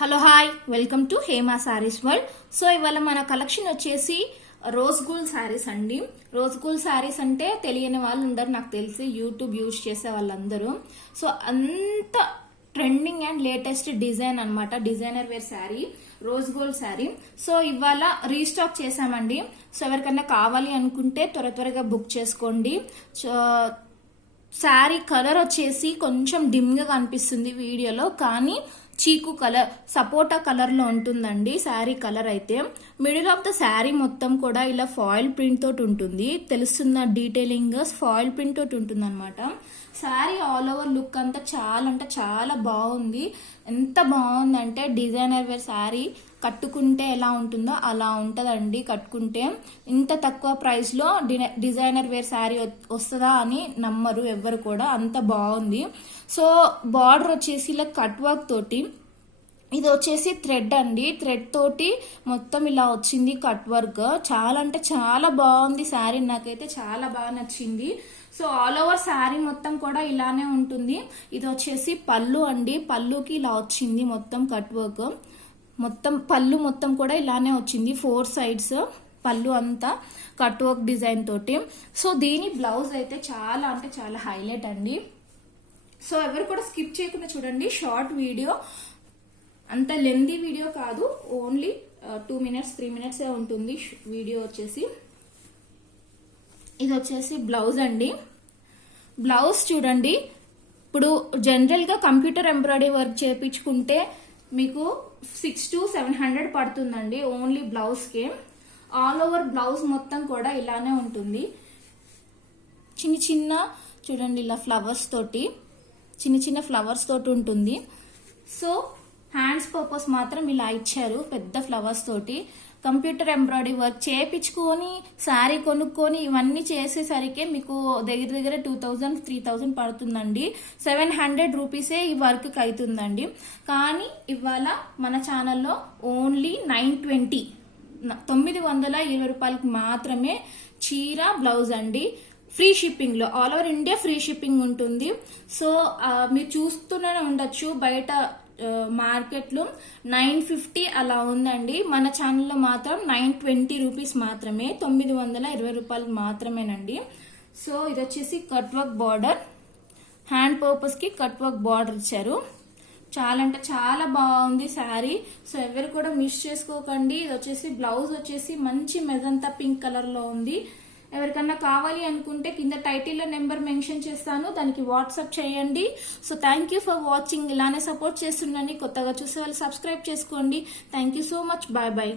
Hello hi, welcome to Hema saris world. So ఇవాళ మన collection వచ్చేసి రోజ్ గోల్డ్ శారీస్ అండి. రోజ్ గోల్డ్ శారీస్ అంటే తెలియని వాళ్ళు ఉండరు, నాకు తెలిసి యూట్యూబ్ యూజ్ చేసే వాళ్ళందరూ. సో అంత ట్రెండింగ్ అండ్ లేటెస్ట్ డిజైన్ అనమాట, designer wear sari, rose gold sari. So ఇవాళ రీస్టాక్ చేసామండి. సో ఎవరికన్నా కావాలి అనుకుంటే త్వరగా బుక్ చేసుకోండి. శారీ కలర్ వచ్చేసి కొంచెం డిమ్గా కనిపిస్తుంది వీడియోలో, కానీ చీకు కలర్, సపోటా కలర్ లో ఉంటుందండి శారీ కలర్. అయితే మిడిల్ ఆఫ్ ద శారీ మొత్తం కూడా ఇలా ఫాయిల్ ప్రింట్ తోటి ఉంటుంది, తెలుస్తున్న డీటెయిలింగ్ ఫాయిల్ ప్రింట్ తోటి ఉంటుంది అనమాట. శారీ ఆల్ ఓవర్ లుక్ అంతా చాలా అంటే చాలా బాగుంది. ఎంత బాగుందంటే డిజైనర్ వేర్ శారీ కట్టుకుంటే ఎలా ఉంటుందో అలా ఉంటుందండి. కట్టుకుంటే ఇంత తక్కువ ప్రైస్ లో డిజైనర్ వేర్ శారీ వస్తుందా అని నమ్మరు ఎవ్వరు కూడా, అంత బాగుంది. సో బార్డర్ వచ్చేసి ఇలా కట్ వర్క్ తోటి, ఇది వచ్చేసి థ్రెడ్ అండి, థ్రెడ్ తోటి మొత్తం ఇలా వచ్చింది కట్ వర్క్. చాలా అంటే చాలా బాగుంది శారీ, నాకైతే చాలా బాగా నచ్చింది. సో ఆల్ ఓవర్ శారీ మొత్తం కూడా ఇలానే ఉంటుంది. ఇది వచ్చేసి పళ్ళు అండి, పళ్ళుకి ఇలా వచ్చింది మొత్తం కట్ వర్క్. మొత్తం పళ్ళు మొత్తం కూడా ఇలానే వచ్చింది, 4 sides పళ్ళు అంతా కట్ వర్క్ డిజైన్ తోటి. సో దీని బ్లౌజ్ అయితే చాలా అంటే చాలా హైలైట్ అండి. సో ఎవరు కూడా స్కిప్ చేయకుండా చూడండి, షార్ట్ వీడియో, అంత లెందీ వీడియో కాదు, ఓన్లీ 2 minutes 3 minutes ఉంటుంది వీడియో వచ్చేసి. ఇది వచ్చేసి బ్లౌజ్ అండి. బ్లౌజ్ చూడండి, ఇప్పుడు జనరల్ గా కంప్యూటర్ ఎంబ్రాయిడరీ వర్క్ చేయించుకుంటే మీకు 600 to 700 పడుతుందండి ఓన్లీ బ్లౌజ్ కి. ఆల్ ఓవర్ బ్లౌజ్ మొత్తం కూడా ఇలానే ఉంటుంది. చిన్న చిన్న చూడండి ఇలా ఫ్లవర్స్ తోటి, చిన్న ఫ్లవర్స్ తోటి ఉంటుంది. సో హ్యాండ్స్ పర్పస్ మాత్రం ఇలా ఇచ్చారు పెద్ద ఫ్లవర్స్ తోటి. కంప్యూటర్ ఎంబ్రాయిడరీ వర్క్ చేయించుకొని శారీ కొనుక్కొని ఇవన్నీ చేసేసరికి మీకు దగ్గర 2000-3000 పడుతుందండి. 700 రూపీసే ఈ వర్క్ కి అవుతుందండి. కానీ ఇవాళ మన ఛానల్లో ఓన్లీ 920 రూపాయలకి మాత్రమే చీర బ్లౌజ్ అండి. ఫ్రీ షిప్పింగ్ లో, all over India free shipping ఉంటుంది. సో మీరు చూస్తూనే ఉండొచ్చు, బయట మార్కెట్ లో 950 అలా ఉందండి. మన ఛానల్లో మాత్రం 920 రూపీస్ మాత్రమే, 920 రూపాయలు మాత్రమేనండి. సో ఇది వచ్చేసి cut work border, hand purpose కి కట్ వర్క్ బార్డర్ ఇచ్చారు. చాలా అంటే చాలా బాగుంది శారీ. సో ఎవరు కూడా మిస్ చేసుకోకండి. ఇది వచ్చేసి బ్లౌజ్ వచ్చేసి మంచి మెజంతా పింక్ కలర్ లో ఉంది. ఎవరికన్నా కావాలి అనుకుంటే కింద టైటిల్లో నెంబర్ మెన్షన్ చేస్తాను, దానికి వాట్సాప్ చేయండి. So thank you for watching. ఇలానే సపోర్ట్ చేస్తుండండి. కొత్తగా చూసే వాళ్ళు సబ్స్క్రైబ్ చేసుకోండి. Thank you so much. Bye bye.